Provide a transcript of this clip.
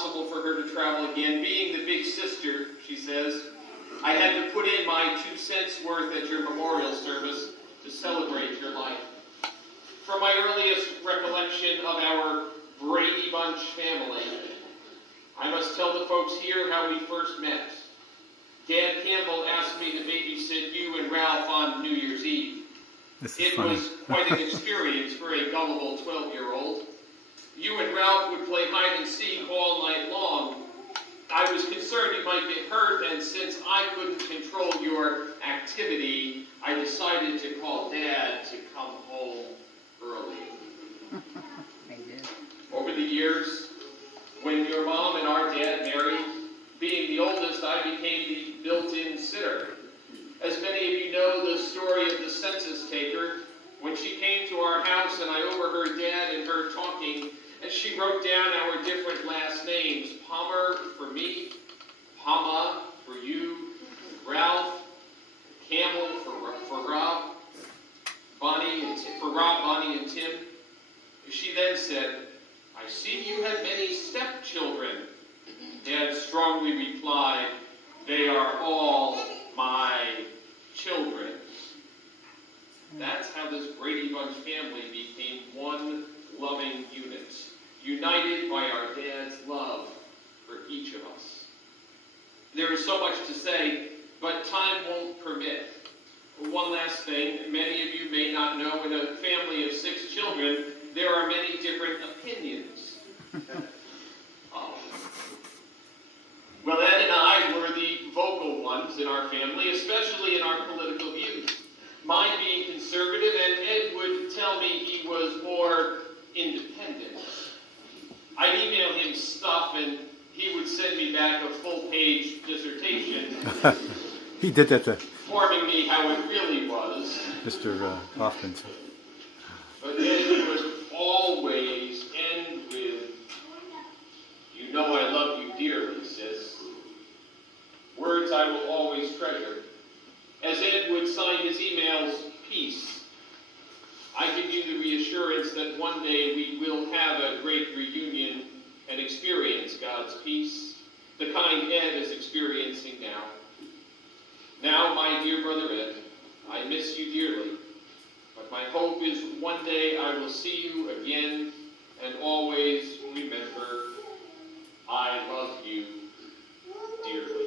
possible for her to travel again. Being the big sister, she says, I had to put in my 2 cents worth at your memorial service to celebrate your life. From my earliest recollection of our Brady Bunch family, I must tell the folks here how we first met. Dad Campbell asked me to babysit you and Ralph on New Year's Eve. It was quite an experience for a gullible 12-year-old. You and Ralph would play hide and seek all night long. I was concerned you might get hurt, and since I couldn't control your activity, I decided to call Dad to come home early. Over the years, when your mom and our dad married, being the oldest, I became the built-in sitter. As many of you know the story of the census taker, when she came to our house and I overheard Dad and her talking, and she wrote down our different last names, Palmer for me, Pama for you, Ralph, Campbell for Rob, Bonnie and Tim. She then said, I see you have many stepchildren. Dad strongly replied, they are all my children. That's how this Brady Bunch family became one loving unit, united by our dad's love for each of us. There is so much to say, but time won't permit. One last thing, many of you may not know, in a family of 6 children, there are many different opinions. Well, Ed and I were the vocal ones in our family, especially in our political views. Mine being conservative, and Ed would tell me he was more independent. I'd email him stuff, and he would send me back a full-page dissertation. He did that to informing me how it really was. Mr. Hoffman. But Ed would always end with, you know I love you dearly, sis. Words I will always treasure. As Ed would sign his emails, peace, I give you the reassurance that one day we will have a great reunion and experience God's peace, the kind Ed is experiencing now. Now, my dear brother Ed, I miss you dearly, but my hope is one day I will see you again, and always remember, I love you dearly.